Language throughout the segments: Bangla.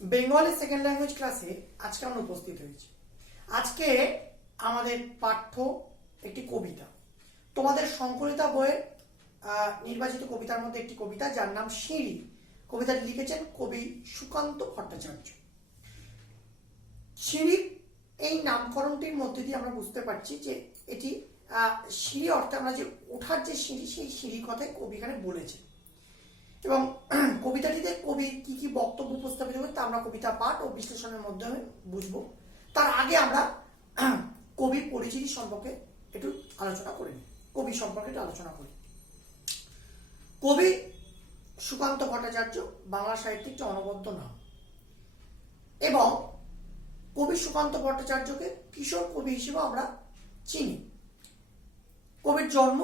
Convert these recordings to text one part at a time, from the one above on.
বেঙ্গলি সেকেন্ড ল্যাঙ্গুয়েজ ক্লাসে আজকে আমরা উপস্থিত হয়েছি। আজকে আমাদের পাঠ্য একটি কবিতা, তোমাদের সংকলিতা বইয়ের নির্বাচিত কবিতার মধ্যে একটি কবিতা যার নাম সিঁড়ি। কবিতাটি লিখেছেন কবি সুকান্ত ভট্টাচার্য। সিঁড়ি এই নামকরণটির মধ্যে দিয়ে আমরা বুঝতে পারছি যে এটি সিঁড়ি অর্থে আমরা যে ওঠার যে সিঁড়ি, সেই সিঁড়ির কথাই কবি এখানে বলেছে। এবং কবিতাটিতে কবি কি কি বক্তব্য উপস্থাপিত করেন তা আমরা কবিতা পাঠ ও বিশ্লেষণের মাধ্যমে বুঝবো। তার আগে আমরা কবি পরিচিতি সম্পর্কে একটু আলোচনা করি, কবি সম্পর্কে একটু আলোচনা করি। কবি সুকান্ত ভট্টাচার্য বাংলা সাহিত্যিক একটি অনবদ্য নাম, এবং কবি সুকান্ত ভট্টাচার্যকে কিশোর কবি হিসেবে আমরা চিনি। কবির জন্ম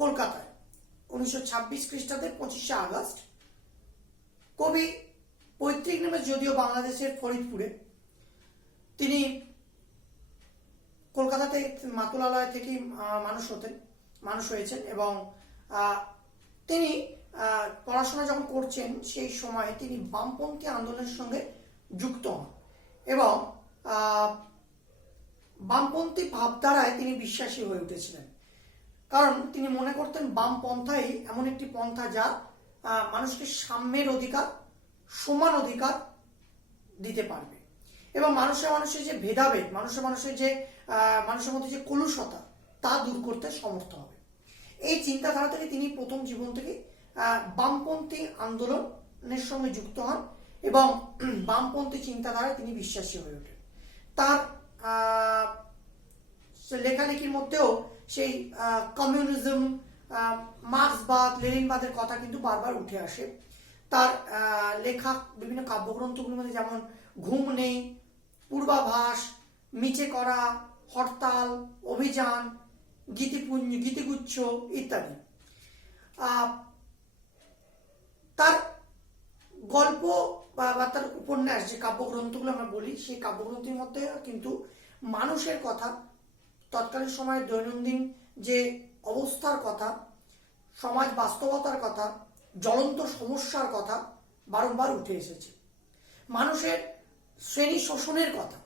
কলকাতায় 1926 খ্রিস্টাব্দে 25শে আগস্ট। কবি পৈতৃক নামে যদিও বাংলাদেশের ফরিদপুরে, তিনি কলকাতাতে মাতুলালয় থেকেই মানুষ হয়েছেন এবং তিনি পড়াশোনা যখন করছেন সেই সময়ে তিনি বামপন্থী আন্দোলনের সঙ্গে যুক্ত হন এবং বামপন্থী ভাবধারায় তিনি বিশ্বাসী হয়ে উঠেছিলেন। কারণ তিনি মনে করতেন বামপন্থাই এমন একটি পন্থা যা মানুষকে সাম্যের অধিকার, সমান অধিকার দিতে পারবে এবং মানুষের যে ভেদাভেদ, মানুষের মধ্যে যে কলুষতা তা দূর করতে সমর্থ হবে। এই চিন্তাধারা থেকে তিনি প্রথম জীবন থেকে বামপন্থী আন্দোলনের সঙ্গে যুক্ত হন এবং বামপন্থী চিন্তাধারায় তিনি বিশ্বাসী হয়ে ওঠেন। তার লেখালেখির মধ্যেও সেই কমিউনিজম, মার্ক্সবাদ, লেনিনবাদের কথা কিন্তু বারবার উঠে আসে। তার লেখা বিভিন্ন কাব্যগ্রন্থগুলোর মধ্যে যেমন ঘুম নেই, পূর্বাভাস, মিছে করা, হরতাল, অভিযান, গীতিগুচ্ছ ইত্যাদি। তার গল্প বা তার উপন্যাস, যে কাব্যগ্রন্থগুলো আমরা বলি, সেই কাব্যগ্রন্থের মধ্যে কিন্তু মানুষের কথা, তৎকালীন সময়ের দৈনন্দিন যে অবস্থার কথা, সমাজ বাস্তবতার কথা, জ্বলন্ত সমস্যার কথা বারংবার উঠে এসেছে। মানুষের শ্রেণী শোষণের কথা,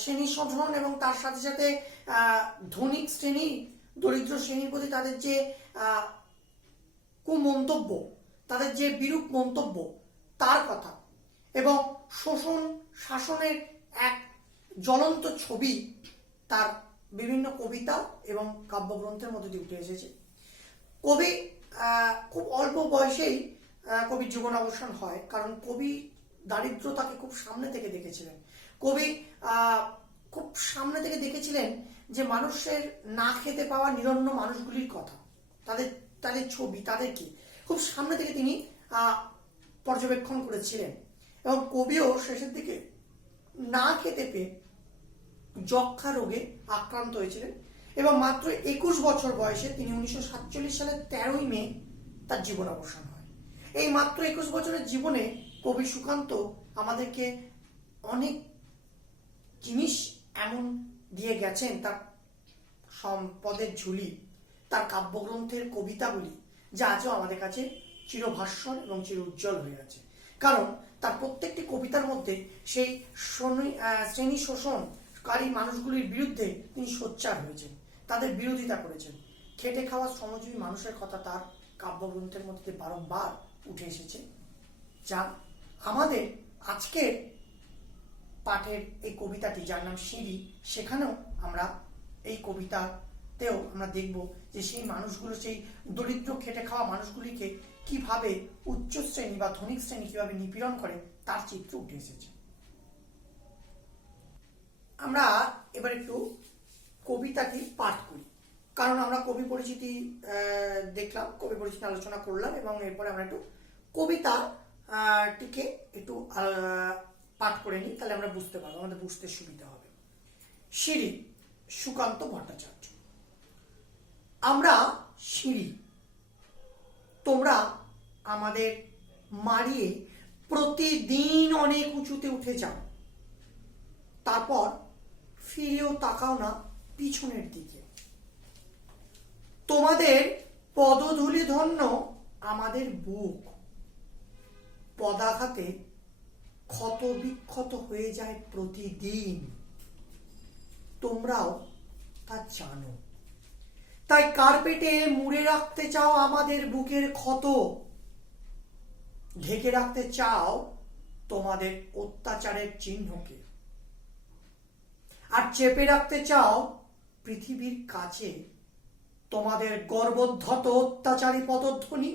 শ্রেণী শোষণ এবং তার সাথে সাথে ধনিক শ্রেণী দরিদ্র শ্রেণীর প্রতি তাদের যে কুমন্তব্য, তাদের যে বিরূপ মন্তব্য তার কথা, এবং শোষণ শাসনের এক জ্বলন্ত ছবি তার বিভিন্ন কবিতা এবং কাব্যগ্রন্থের মধ্যে দিয়ে উঠে এসেছে। কবি খুব অল্প বয়সেই কবির জীবনাবসান হয়, কারণ কবি দারিদ্রতাকে খুব সামনে থেকে দেখেছিলেন। কবি খুব সামনে থেকে দেখেছিলেন যে মানুষের না খেতে পাওয়া নিরন্ন মানুষগুলির কথা, তাদের ছবি, তাদেরকে খুব সামনে থেকে তিনি পর্যবেক্ষণ করেছিলেন। এবং কবিও শেষের দিকে না খেতে পেয়ে যক্ষা রোগে আক্রান্ত হয়েছিলেন এবং মাত্র 21 বছর বয়সে তিনি 1947 সালের 13ই মে তার জীবনাবসান হয়। এই মাত্র 21 বছরের জীবনে কবি সুকান্ত আমাদেরকে অনেক জিনিস এমন দিয়ে গেছেন, তার সম্পদের ঝুলি, তার কাব্যগ্রন্থের কবিতাগুলি, যা আজও আমাদের কাছে চিরভাস্বর এবং চির উজ্জ্বল হয়ে আছে। কারণ তার প্রত্যেকটি কবিতার মধ্যে সেই শ্রেণী শোষণকারী মানুষগুলির বিরুদ্ধে তিনি সোচ্চার হয়েছেন, তাদের বিরোধিতা করেছেন। খেটে খাওয়া শ্রমজীবী মানুষের কথা তার কাব্যগ্রন্থের মধ্যে বারংবার উঠে এসেছে, যা আমাদের আজকের পাঠের এই কবিতাটি যার নাম সিঁড়ি, সেখানেও আমরা এই কবিতাতেও আমরা দেখব যে সেই মানুষগুলো, সেই দরিদ্র খেটে খাওয়া মানুষগুলিকে কিভাবে উচ্চ শ্রেণী বা ধনিক শ্রেণী কিভাবে নিপীড়ন করে তার চিত্র উঠে এসেছে। আমরা এবার একটু কবিতাটি পাঠ করি, কারণ আমরা কবি পরিচিতি দেখলাম, কবি পরিচিতি আলোচনা করলাম এবং এরপরে আমরা একটু কবিতাটিকে একটু পাঠ করে নিই, তাহলে আমরা বুঝতে পারবো, আমাদের বুঝতে সুবিধা হবে। সিঁড়ি, সুকান্ত ভট্টাচার্য। আমরা সিঁড়ি, তোমরা আমাদের মারিয়ে প্রতিদিন অনেক উঁচুতে উঠে যাও, তারপর ফিরেও তাকাও না পিছনের দিকে। তোমাদের পদধূলি ধন্য আমাদের আমাদের বুক পদাঘাতে ক্ষত বিক্ষত হয়ে যায় প্রতিদিন, তোমরাও তা জানো। তাই কার্পেটে মুড়ে রাখতে চাও আমাদের বুকের ক্ষত, ঢেকে রাখতে চাও তোমাদের অত্যাচারের চিহ্নকে, আর চেপে রাখতে চাও পৃথিবীর কাছে তোমাদের গর্বোদ্ধত অত্যাচারী পদধ্বনি।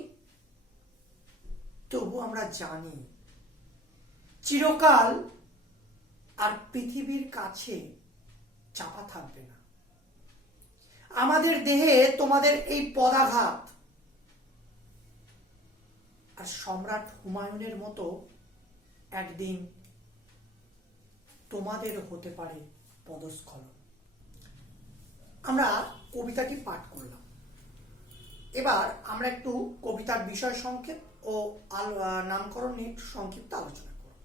তবু আমরা জানি চিরকাল আর পৃথিবীর কাছে চাপা থাকবে না। আমাদের দেহে তোমাদের এই পদাঘাত আর সম্রাট হুমায়ুনের মতো একদিন তোমাদের হতে পারে পদস্খলন। আমরা কবিতাটি পাঠ করলাম, এবার আমরা একটু কবিতার বিষয় সংক্ষেপ ও নামকরণ নিয়ে একটু সংক্ষিপ্ত আলোচনা করব।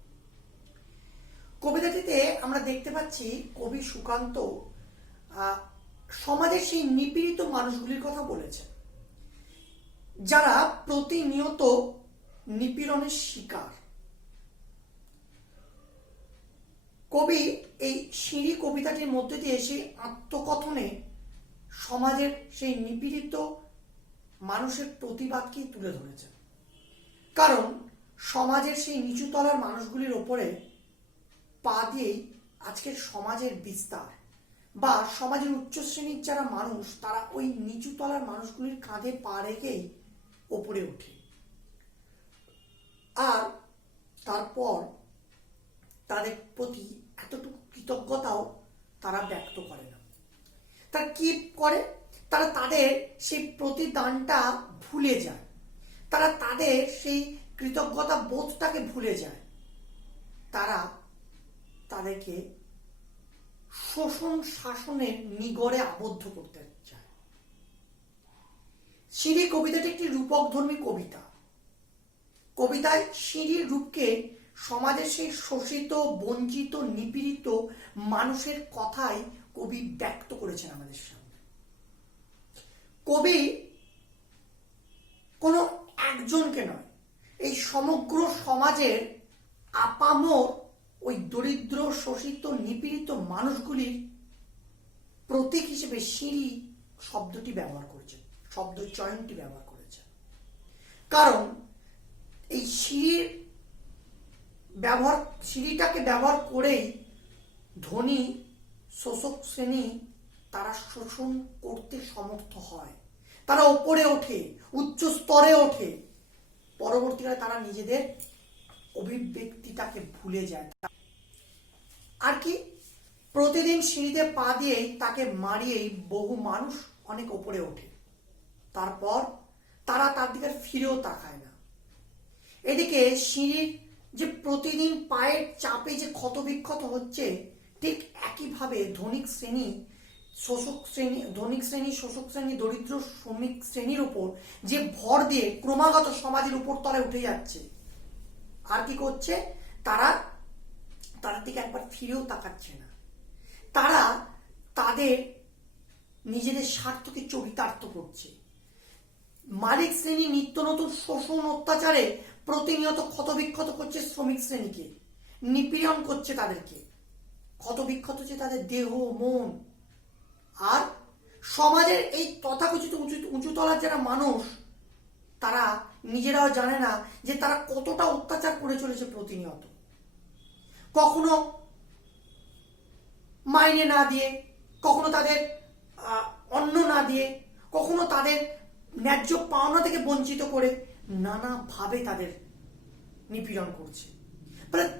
কবিতাটিতে আমরা দেখতে পাচ্ছি কবি সুকান্ত সমাজের সেই নিপীড়িত মানুষগুলির কথা বলেছেন, যারা প্রতিনিয়ত নিপীড়নের শিকার। কবি এই সিঁড়ি কবিতাটির মধ্যে দিয়ে সেই আত্মকথনে সমাজের সেই নিপীড়িত মানুষের প্রতিবাদকেই তুলে ধরেছেন। কারণ সমাজের সেই নিচুতলার মানুষগুলির ওপরে পা দিয়েই আজকের সমাজের বিস্তার, বা সমাজের উচ্চ শ্রেণীর যারা মানুষ তারা ওই নিচুতলার মানুষগুলির কাঁধে পা রেখেই ওপরে ওঠে, আর তারপর তাদের প্রতি এতটুকু কৃতজ্ঞতাও তারা ব্যক্ত করে না। তারা কি করে? তারা তাদের সেই প্রতিদানটা ভুলে যায়, তারা তাদের সেই কৃতজ্ঞতা বোধটাকে ভুলে যায়। তারা তাদেরকে শোষণ শাসনের নিগড়ে আবদ্ধ করতে চায়। সিঁড়ি কবিতাটি একটি রূপকধর্মী কবিতা। কবিতায় সিঁড়ির রূপকে সমাজের সেই শোষিত, বঞ্চিত, নিপীড়িত মানুষের কথাই কবি ব্যক্ত করেছেন আমাদের সামনে। কবি কোনো একজনকে নয়, এই সমগ্র সমাজের আপামর ওই দরিদ্র, শোষিত, নিপীড়িত মানুষগুলির প্রতীক হিসেবে সিঁড়ি শব্দটি ব্যবহার করেছেন, শব্দ চয়নটি ব্যবহার করেছেন। কারণ এই সিঁড়িটাকে ব্যবহার করেই ধনী শোষক শ্রেণী তারা শোষণ করতে সমর্থ হয়, তারা ওপরে ওঠে, উচ্চ স্তরে ওঠে। পরবর্তীকালে তারা নিজেদের অভিব্যক্তিটাকে ভুলে যায়। আর কি, প্রতিদিন সিঁড়িতে পা দিয়েই তাকে মারিয়েই বহু মানুষ অনেক ওপরে ওঠে, তারপর তারা তার দিকে ফিরেও তাকায় না। এদিকে সিঁড়ির যে প্রতিদিন পায়ের চাপে যে ক্ষত বিক্ষত হচ্ছে, ঠিক একইভাবে ধনিক শ্রেণী, শোষক শ্রেণী, দরিদ্র শ্রমিক শ্রেণীর উপর যে ভর দিয়ে ক্রমাগত সমাজের উপর তলায় উঠে যাচ্ছে। আর কি করছে? তারা তার দিকে একবার ফিরেও তাকাচ্ছে না। তারা তাদের নিজেদের স্বার্থকে চরিতার্থ করছে। মালিক শ্রেণী নিত্য নতুন শোষণ অত্যাচারে প্রতিনিয়ত ক্ষতবিক্ষত করছে শ্রমিক শ্রেণীকে, নিপীড়ন করছে তাদেরকে, ক্ষতবিক্ষত হচ্ছে তাদের দেহ, মন। আর সমাজের এই তথাকথিত উঁচুতলার যারা মানুষ, তারা নিজেরাও জানে না যে তারা কতটা অত্যাচার করে চলেছে প্রতিনিয়ত। কখনো মাইনে না দিয়ে, কখনো তাদের অন্ন না দিয়ে, কখনো তাদের ন্যায্য পাওনা থেকে বঞ্চিত করে নানাভাবে তাদের নিপীড়ন করছে।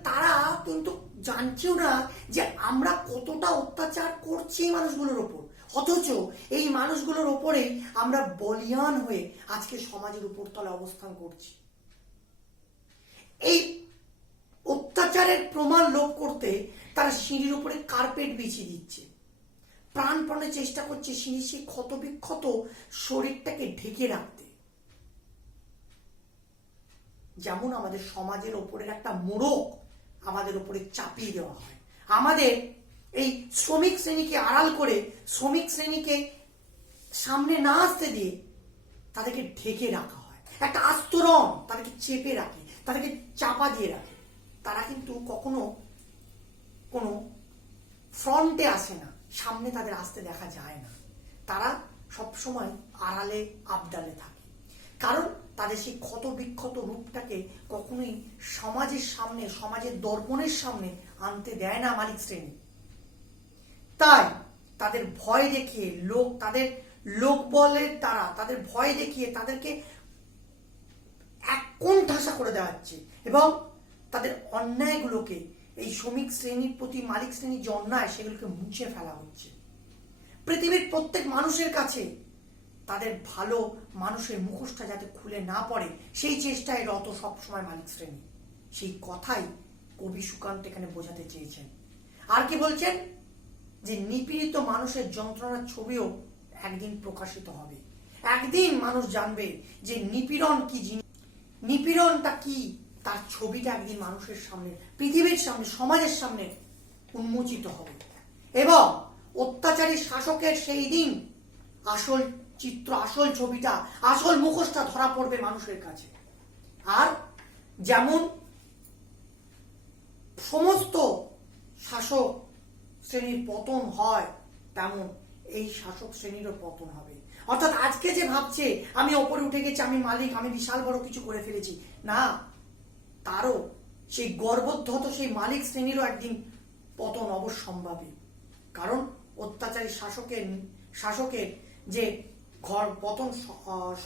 তারা কিন্তু জানছেও না যে আমরা কতটা অত্যাচার করছি এই মানুষগুলোর ওপর, অথচ এই মানুষগুলোর ওপরে আমরা বলিয়ান হয়ে আজকে সমাজের উপরতলে অবস্থান করছি। এই অত্যাচারের প্রমাণ লোপ করতে তারা সিঁড়ির উপরে কার্পেট বিছিয়ে দিচ্ছে, প্রাণপণে চেষ্টা করছে সিঁড়ির সেই ক্ষত বিক্ষত শরীরটাকে ঢেকে রাখতে। যেমন আমাদের সমাজের ওপরের একটা মোড়ক আমাদের ওপরে চাপিয়ে দেওয়া হয়, আমাদের এই শ্রমিক শ্রেণীকে আড়াল করে, শ্রমিক শ্রেণীকে সামনে না আসতে দিয়ে তাদেরকে ঢেকে রাখা হয়। একটা আস্তরণ তাদেরকে চেপে রাখে, তাদেরকে চাপা দিয়ে রাখে। তারা কিন্তু কখনো কোনো ফ্রন্টে আসে না, সামনে তাদের আসতে দেখা যায় না। তারা সবসময় আড়ালে আবডালে থাকে, কারণ তাদের সেই ক্ষত বিক্ষত রূপটাকে কখনোই সমাজের সামনে, সমাজের দর্পণের সামনে আনতে দেয় না মালিক শ্রেণী। তাই তাদের ভয় দেখিয়ে তাদের লোক বলের দ্বারা তাদের ভয় দেখিয়ে তাদেরকে এক কোণঠাসা করে দেওয়া হচ্ছে, এবং তাদের অন্যায়গুলোকে, এই শ্রমিক শ্রেণীর প্রতি মালিক শ্রেণীর যে অন্যায়, সেগুলোকে মুছে ফেলা হচ্ছে। পৃথিবীর প্রত্যেক মানুষের কাছে তাদের ভালো মানুষের মুখোশটা যাতে খুলে না পড়ে, সেই চেষ্টায় রত সবসময় মালিক শ্রেণী। সেই কথাই কবি সুকান্ত এখানে বোঝাতে চেয়েছেন। আর কি বলছেন? যে নিপীড়িত মানুষের যন্ত্রণার ছবিও একদিন প্রকাশিত হবে। একদিন মানুষ জানবে যে নিপীড়ন কি জিনিস, নিপীড়নটা কি, তার ছবিটা একদিন মানুষের সামনে, পৃথিবীর সামনে, সমাজের সামনে উন্মোচিত হবে। এবং অত্যাচারী শাসকের সেই দিন আসল চিত্র, আসল ছবিটা, আসল মুখোশটা ধরা পড়বে মানুষের কাছে। আর যেমন সমস্ত শাসক শ্রেণীর পতন হয়, তেমন এই শাসক শ্রেণীরও পতন হবে। অর্থাৎ আজকে যে ভাবছে আমি ওপরে উঠে গেছি, আমি মালিক, আমি বিশাল বড় কিছু করে ফেলেছি, না, তারও সেই গর্বোদ্ধত সেই মালিক শ্রেণীরও একদিন পতন অবশ্যম্ভাবী। কারণ অত্যাচারী শাসকের যে পতন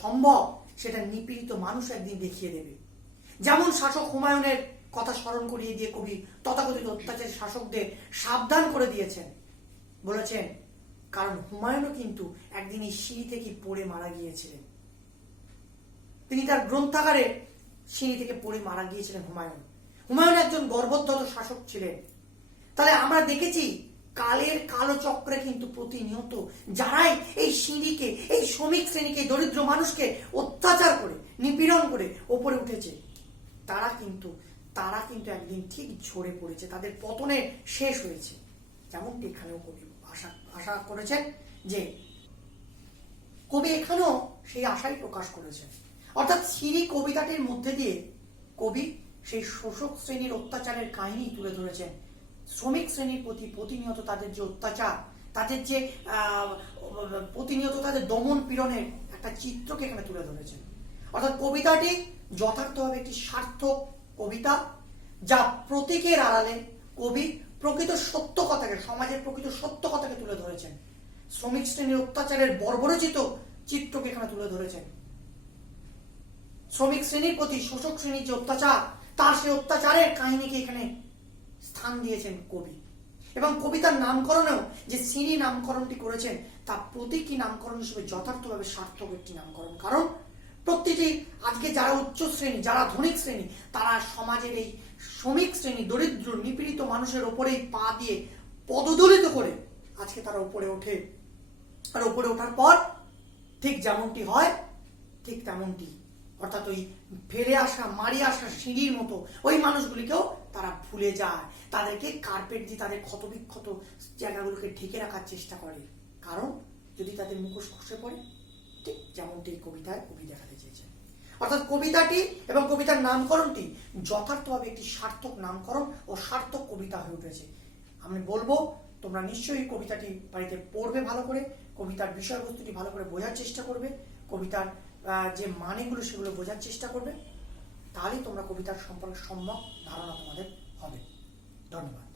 সম্ভব, সেটা নিপীড়িত মানুষ একদিন দেখিয়ে দেবে। যেমন শাসক হুমায়ুনের কথা স্মরণ করিয়ে দিয়ে কবি তথাকথিত অত্যাচারী শাসকদের সাবধান করে দিয়েছেন, বলেছেন, কারণ হুমায়ুনও কিন্তু একদিন এই সিঁড়ি থেকে পড়ে মারা গিয়েছিলেন। তিনি তার গ্রন্থাগারে সিঁড়ি থেকে পড়ে মারা গিয়েছিলেন হুমায়ুন একজন গর্বোদ্ধত শাসক ছিলেন। তাহলে আমরা দেখেছি কালের কালো চক্রে কিন্তু প্রতিনিয়ত যারাই এই সিঁড়িকে, এই শ্রমিক শ্রেণীকে, দরিদ্র মানুষকে অত্যাচার করে, নিপীড়ন করে ওপরে উঠেছে, তারা কিন্তু একদিন ঠিক ঝরে পড়েছে, তাদের পতনে শেষ হয়েছে। যেমনটি এখানেও কবি আশা করেছেন, যে কবি এখানেও সেই আশাই প্রকাশ করেছেন। অর্থাৎ সিঁড়ি কবিতাটির মধ্যে দিয়ে কবি সেই শোষক শ্রেণীর অত্যাচারের কাহিনী তুলে ধরেছেন। শ্রমিক শ্রেণীর প্রতি প্রতিনিয়ত তাদের যে অত্যাচার, তাদের যে প্রতিনিয়ত তাদের দমন পীড়নের একটা চিত্রকে এখানে তুলে ধরেছেন। অর্থাৎ কবিতাটি যথার্থভাবে একটি সার্থক কবিতা, যা প্রতীকের আড়ালে কবি প্রকৃত সত্য কথাকে, সমাজের প্রকৃত সত্য কথাকে তুলে ধরেছেন। শ্রমিক শ্রেণীর অত্যাচারের বর্বরচিত চিত্রকে এখানে তুলে ধরেছেন। শ্রমিক শ্রেণীর প্রতি শোষক শ্রেণীর যে অত্যাচার, তার সেই অত্যাচারের কাহিনীকে এখানে স্থান দিয়েছেন কবি। এবং কবিতার নামকরণেও যে সিঁড়ি নামকরণটি করেছেন, তা প্রতীকী নামকরণ হিসেবে যথার্থভাবে সার্থক একটি নামকরণ। কারণ প্রতিটি আজকে যারা উচ্চ শ্রেণী, যারা ধনিক শ্রেণী, তারা সমাজের এই শ্রমিক শ্রেণী, দরিদ্র নিপীড়িত মানুষের ওপরেই পা দিয়ে পদদলিত করে আজকে তারা উপরে ওঠে। আর উপরে ওঠার পর ঠিক যেমনটি হয়, ঠিক তেমনটি, অর্থাৎ ওই ফেলে আসা, মারি আসা সিঁড়ির মতো ওই মানুষগুলিকেও তারা ভুলে যায়, তাদেরকে কার্পেট দিয়ে তাদের ক্ষতবিক্ষত জায়গাগুলোকে ঢেকে রাখার চেষ্টা করে। কারণ যদি তাদের মুখোশ খসে পড়ে, ঠিক যেমনটি কবিতায় কবি দেখাতে চেয়েছেন। অর্থাৎ কবিতাটি এবং কবিতার নামকরণটি যথার্থভাবে একটি সার্থক নামকরণ ও সার্থক কবিতা হয়ে উঠেছে। আমি বলবো, তোমরা নিশ্চয়ই কবিতাটি বাড়িতে পড়বে ভালো করে, কবিতার বিষয়বস্তুটি ভালো করে বোঝার চেষ্টা করবে, কবিতার যে মানেগুলো সেগুলো বোঝার চেষ্টা করবে। তাহলেই তোমরা কবিতার সম্পর্কে সম্যক ধারণা তোমাদের হবে। ধন্যবাদ।